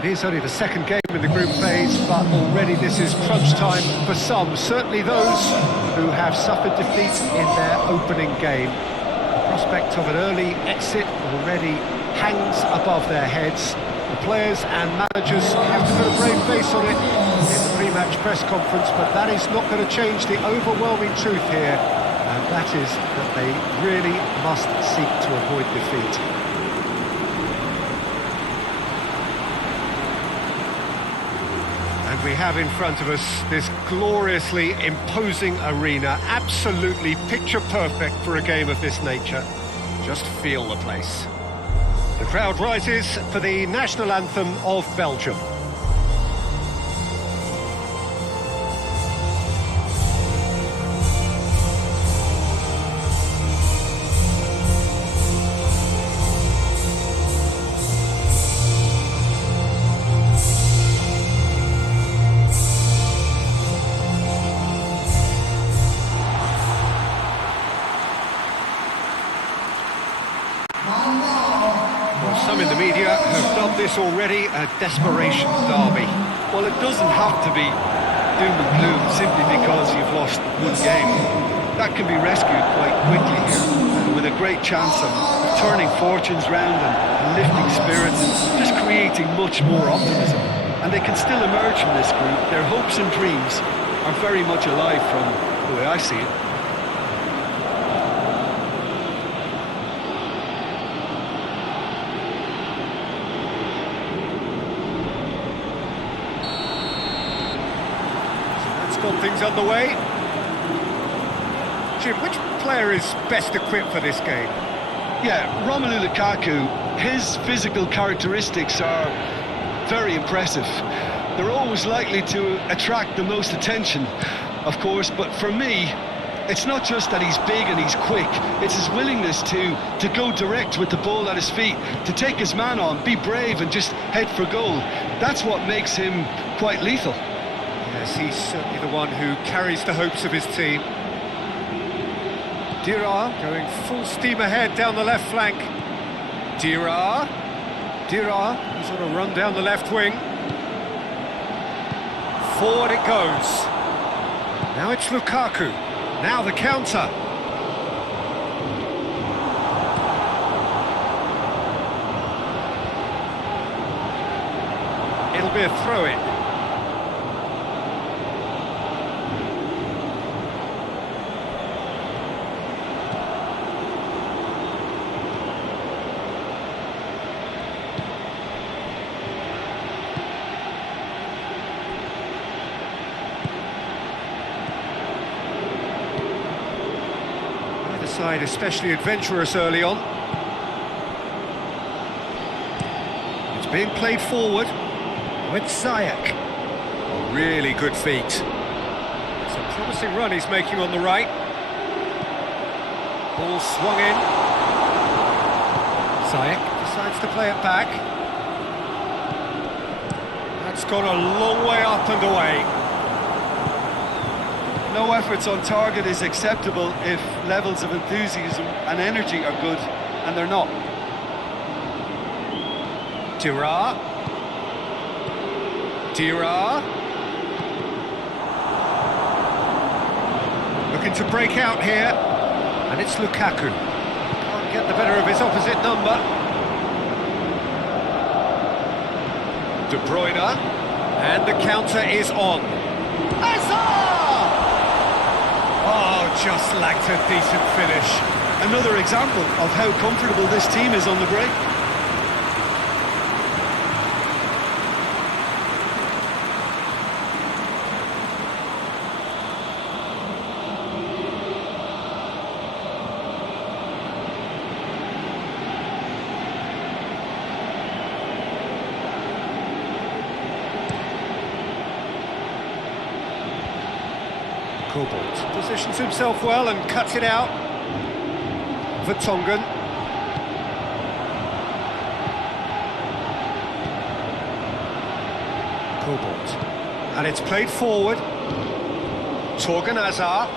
It is only the second game in the group phase, but already this is crunch time for some, certainly those who have suffered defeat in their opening game. The prospect of an early exit already hangs above their heads. The players and managers have to put a brave face on it in the pre-match press conference, but that is not going to change the overwhelming truth here, and that is that they really must seek to avoid defeat. And we have in front of us this gloriously imposing arena, absolutely picture perfect for a game of this nature. Just feel the place. The crowd rises for the national anthem of Belgium. Some in the media have dubbed this already a desperation derby. Well, it doesn't have to be doom and gloom simply because you've lost one game. That can be rescued quite quickly here, with a great chance of turning fortunes round and lifting spirits and just creating much more optimism. And they can still emerge from this group. Their hopes and dreams are very much alive from the way I see it. Got things underway. Jim, which player is best equipped for this game? Yeah, Romelu Lukaku, his physical characteristics are very impressive. They're always likely to attract the most attention, of course, but for me, it's not just that he's big and he's quick, it's his willingness to go direct with the ball at his feet, to take his man on, be brave and just head for goal. That's what makes him quite lethal. Yes, he's certainly the one who carries the hopes of his team. Dira going full steam ahead down the left flank. Dira, he's on a run down the left wing. Forward it goes. Now it's Lukaku. Now the counter. It'll be a throw-in. Side especially adventurous early on. It's being played forward with Ziyech. Really good feet. It's a promising run he's making on the right. Ball swung in. Ziyech decides to play it back. That's gone a long way up and away. No efforts on target is acceptable if levels of enthusiasm and energy are good, and they're not. Dira. Looking to break out here, and it's Lukaku. Can't get the better of his opposite number. De Bruyne, and the counter is on. Hazard! Oh, just lacked a decent finish. Another example of how comfortable this team is on the break. Cobalt positions himself well and cuts it out. Vertonghen. Cobalt. And it's played forward. Torgan Hazard.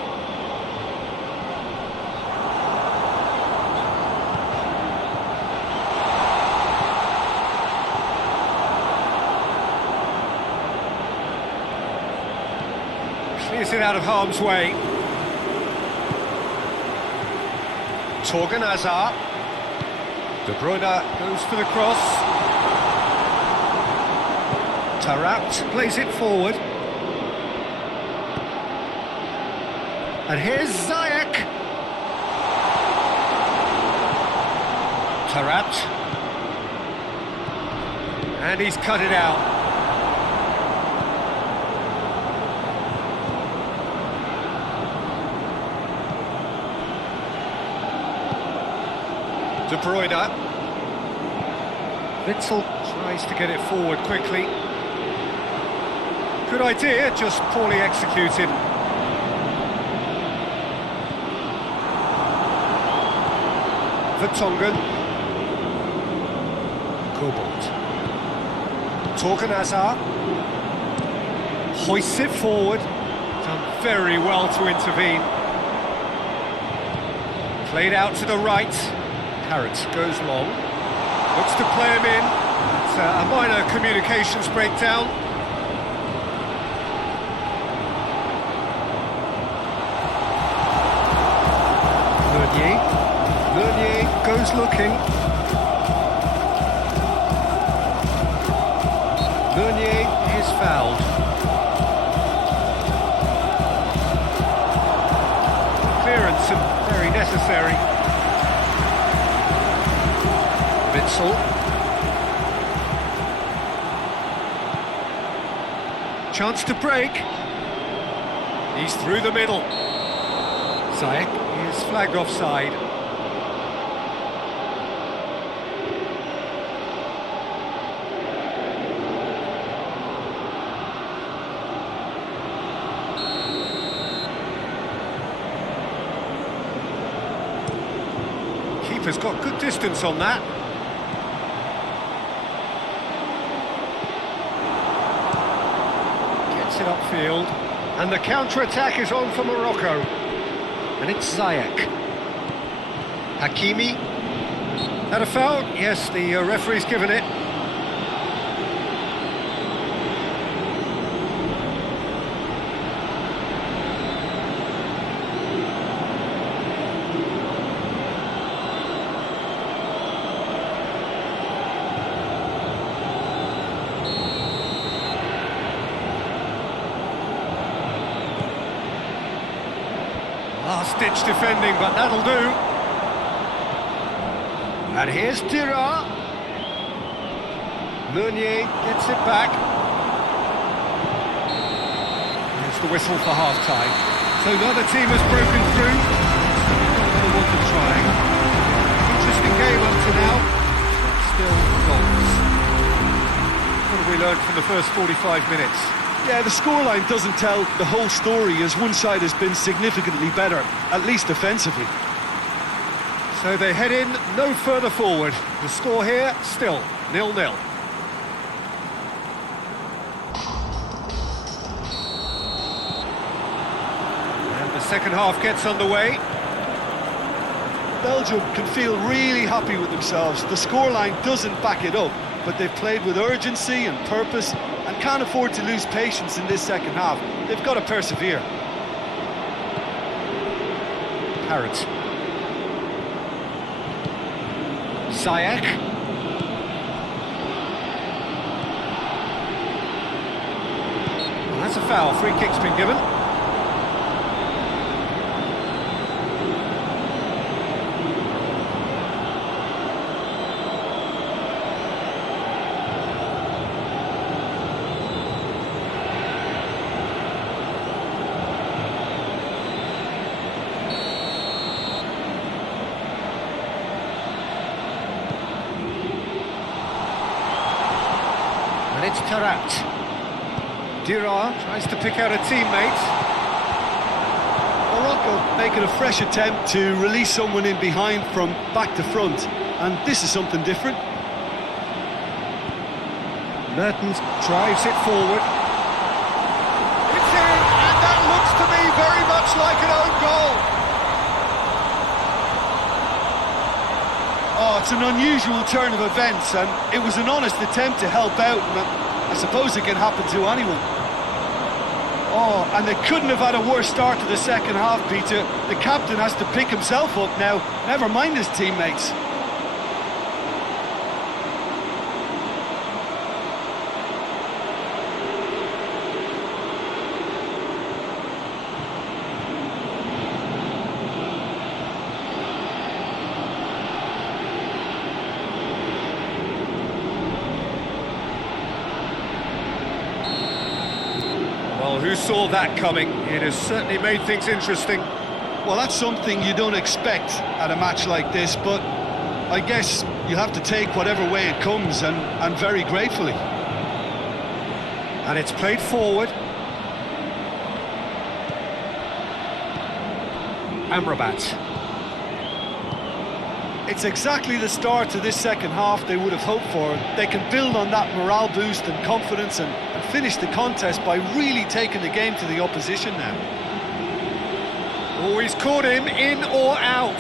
out of harm's way. Torgan Hazard. De Bruyne goes for the cross. Taarabt plays it forward. And here's Ziyech. Taarabt. And he's cut it out. De Bruyne. Witsel tries to get it forward quickly. Good idea, just poorly executed. Vertonghen. Cobalt. Torgan Hazard. Hoists it forward. Done very well to intervene. Played out to the right. Carrot goes long. Looks to play him in. It's a minor communications breakdown. Meunier goes looking. Meunier is fouled. Clearance and very necessary. Witsel. Chance to break. He's through the middle. Ziyech is flagged offside. Keeper's got good distance on that. Gets it upfield. And the counter-attack is on for Morocco. And it's Ziyech. Hakimi. Had a foul? Yes, the referee's given it. Last-ditch defending, but that'll do. And here's Dira. Meunier gets it back. Here's the whistle for half-time. So neither team has broken through. No one can try. Interesting game up to now. Still goals. What have we learned from the first 45 minutes? Yeah, the scoreline doesn't tell the whole story, as one side has been significantly better, at least defensively. So they head in no further forward. The score here, still 0-0. And the second half gets underway. Belgium can feel really happy with themselves. The scoreline doesn't back it up, but they've played with urgency and purpose and can't afford to lose patience in this second half. They've got to persevere. Carrot. Ziyech. Well, that's a foul. Free kick's been given. And it's Taarabt. Dira tries to pick out a teammate. Morocco making a fresh attempt to release someone in behind from back to front, and this is something different. Mertens drives it forward. It's in, and that looks to me very much like an own goal. Oh, it's an unusual turn of events, and it was an honest attempt to help out, and I suppose it can happen to anyone. Oh, and they couldn't have had a worse start to the second half, Peter. The captain has to pick himself up now, never mind his teammates. Well, who saw that coming? It has certainly made things interesting. Well, that's something you don't expect at a match like this, but I guess you have to take whatever way it comes, and very gratefully. And it's played forward. Amrabat. It's exactly the start to this second half they would have hoped for. They can build on that morale boost and confidence and finish the contest by really taking the game to the opposition now. Oh, he's caught him, in or out.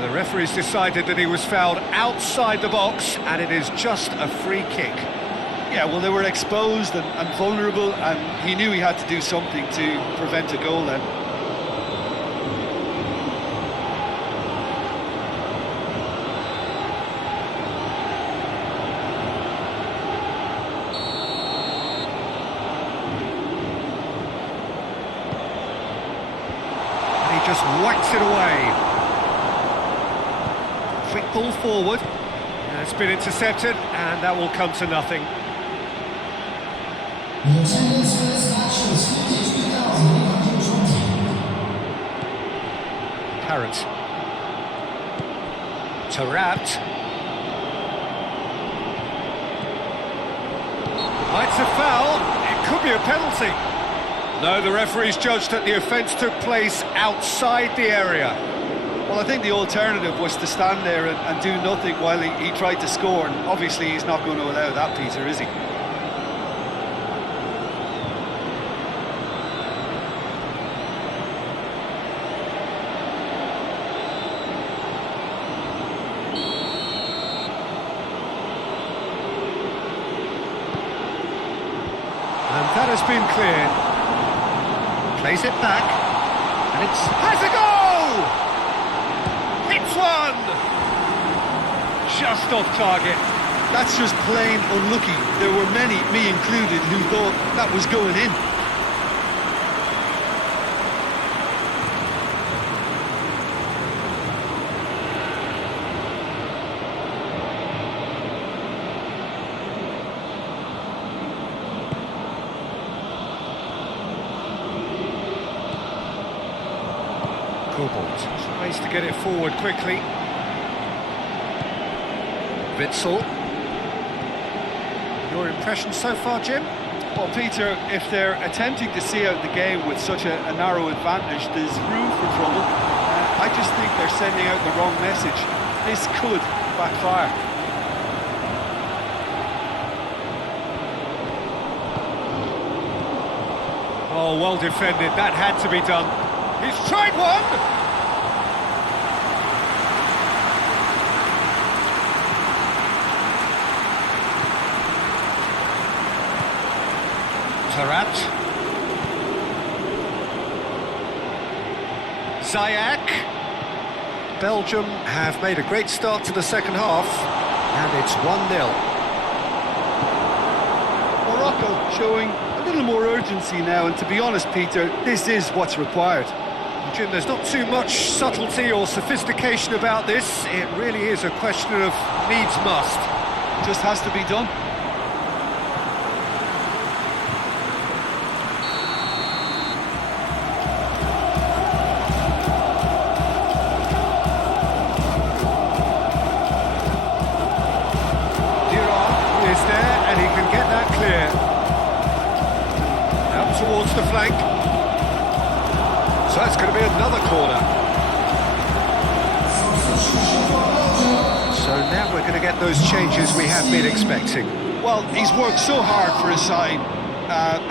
The referee's decided that he was fouled outside the box, and it is just a free kick. Yeah, well, they were exposed and vulnerable, and he knew he had to do something to prevent a goal then. Just whacks it away. Quick ball forward. It's been intercepted, and that will come to nothing. Parrott. Taarabt. Oh, it's a foul. It could be a penalty. No, the referee's judged that the offence took place outside the area. Well, I think the alternative was to stand there and do nothing while he tried to score, and obviously he's not going to allow that, Peter, is he? And that has been cleared. Plays it back, and has a goal! It's one! Just off target. That's just plain unlucky. There were many, me included, who thought that was going in. Tries to get it forward quickly. Witsel. Your impression so far, Jim? Well, Peter, if they're attempting to see out the game with such a narrow advantage, there's room for trouble. I just think they're sending out the wrong message. This could backfire. Oh, well defended. That had to be done. He's tried one! Taarabt. Ziyech. Belgium have made a great start to the second half, and it's 1-0. Morocco showing a little more urgency now, and to be honest, Peter, this is what's required. Jim, there's not too much subtlety or sophistication about this. It really is a question of needs must. Just has to be done. Towards the flank. So that's going to be another corner. So now we're going to get those changes we have been expecting. Well, he's worked so hard for his side,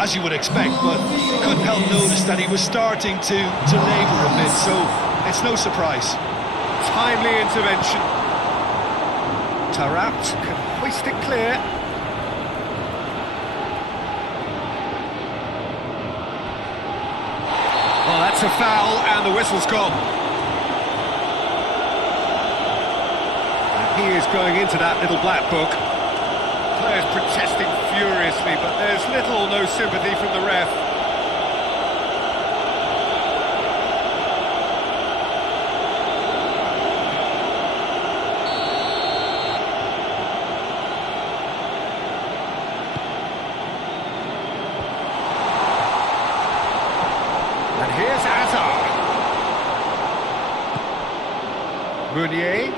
as you would expect, but couldn't help notice that he was starting to labour a bit, so it's no surprise. Timely intervention. Taarabt can hoist it clear. That's a foul, and the whistle's gone. And he is going into that little black book. Players protesting furiously, but there's little or no sympathy from the ref. And here's Hazard. Meunier.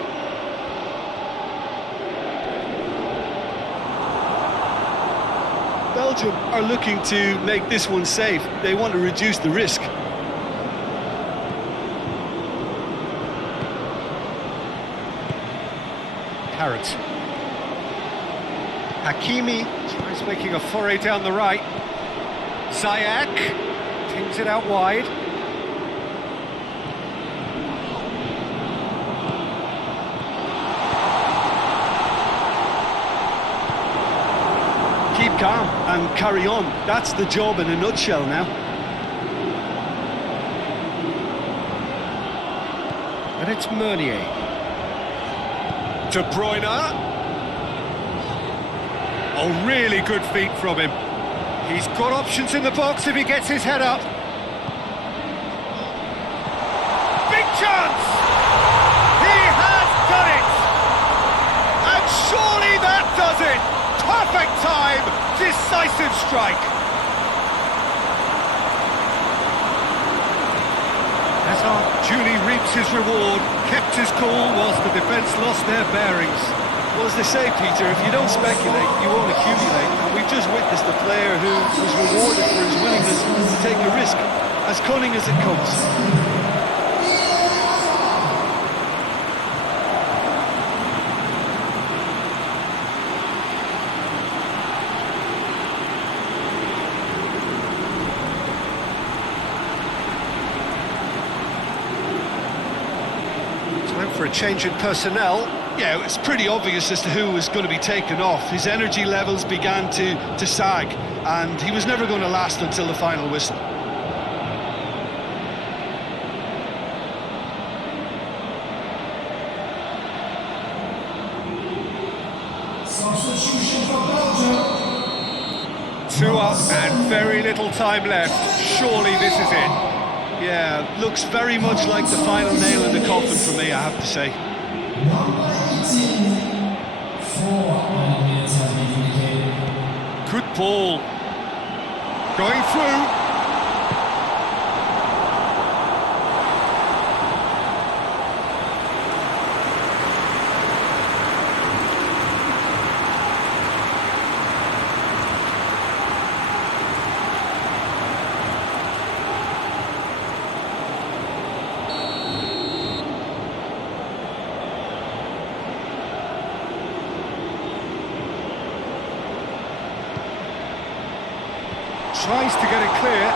Belgium are looking to make this one safe. They want to reduce the risk. Carrot. Hakimi tries making a foray down the right. Ziyech pings it out wide. Keep calm and carry on. That's the job in a nutshell now. And it's Meunier. De Bruyne. Oh, really good feet from him. He's got options in the box if he gets his head up. Big chance! He has done it! And surely that does it! Perfect time, decisive strike. Hazard duly reaps his reward, kept his cool whilst the defence lost their bearings. Well, as they say, Peter, if you don't speculate, you won't accumulate. And we've just witnessed a player who was rewarded for his willingness to take a risk, as cunning as it comes. Time for a change in personnel. Yeah, it's pretty obvious as to who was going to be taken off. His energy levels began to sag, and he was never going to last until the final whistle. Substitution for Belgium. 2 up and very little time left. Surely this is it. Yeah, looks very much like the final nail in the coffin for me, I have to say. Number 18. 4 minutes has been indicated. Good ball. Going through. Tries to get it clear.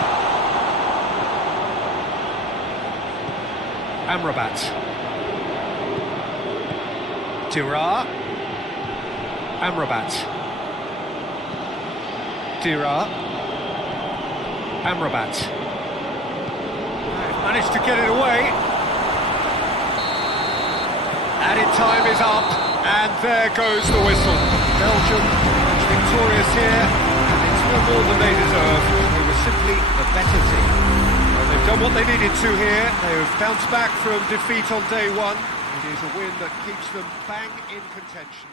Amrabat. Dira. Amrabat. Dira. Amrabat. Managed to get it away. Added time is up, and there goes the whistle. Belgium victorious here. No more than they deserve. They were simply the better team. Well, they've done what they needed to here. They have bounced back from defeat on day one. It is a win that keeps them bang in contention.